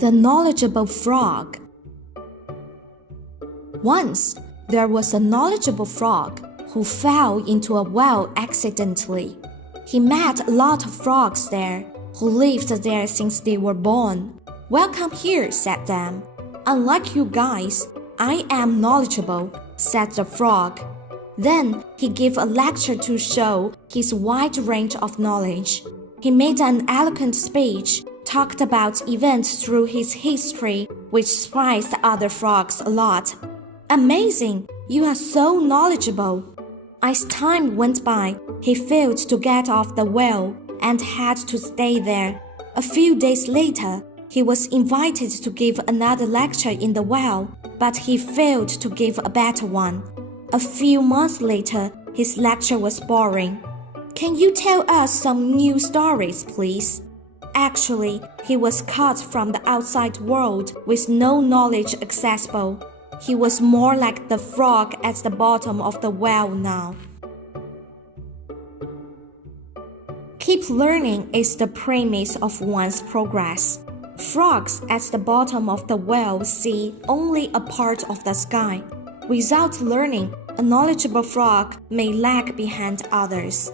The knowledgeable frog. Once, there was a knowledgeable frog who fell into a well accidentally. He met a lot of frogs there, who lived there since they were born. "Welcome here," said them. "Unlike you guys, I am knowledgeable," said the frog. Then he gave a lecture to show his wide range of knowledge. He made an eloquent speech, talked about events through his history, which surprised other frogs a lot. "Amazing! You are so knowledgeable." As time went by, he failed to get off the well and had to stay there. A few days later, he was invited to give another lecture in the well, but he failed to give a better one. A few months later, his lecture was boring. "Can you tell us some new stories, please?" Actually, he was cut from the outside world with no knowledge accessible. He was more like the frog at the bottom of the well now. Keep learning is the premise of one's progress. Frogs at the bottom of the well see only a part of the sky. Without learning, a knowledgeable frog may lag behind others.